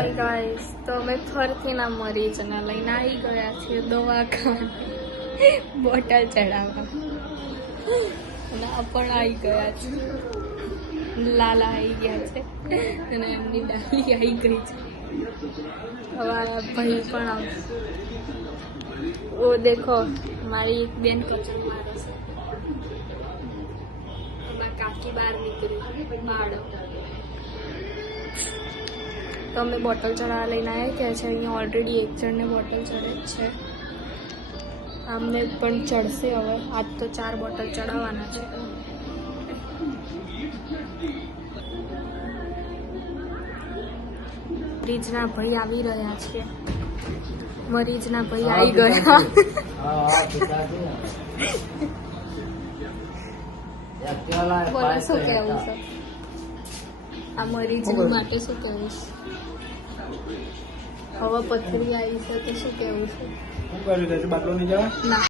Hi guys, તો અમે ફરથી ના મરીચને લઈને આવી ગયા છીએ દવાખાને બોટલ ચડાવવા. અને આ પણ આવી ગયા છે, લાલા આવી ગયા છે અને એમની ડાલી આવી ગઈ છે. હવે આ ભાઈ પણ આવશે. ઓ દેખો, મારી એક બેન કચરો મારે છે. કાકી બહાર નીકળી બાળક. તો અમે બોટલ ચડાવવા લઈને આવ્યા ગયા છે. અહીંયા ઓલરેડી એક જણને બોટલ ચડે જ છે. આમને પણ ચડશે હવે. આજ તો 4 બોટલ ચડાવવાના છે. મરીજના ભાઈ આવી રહ્યા છે. મરીજના ભાઈ આવી ગયા. બોલો, શું કહેવું છે આ મરીજની માટે? શું કહેવું છે? હવે પથરી આવી છે તો શું કહેવું છે? બાટલો નહીં જવા.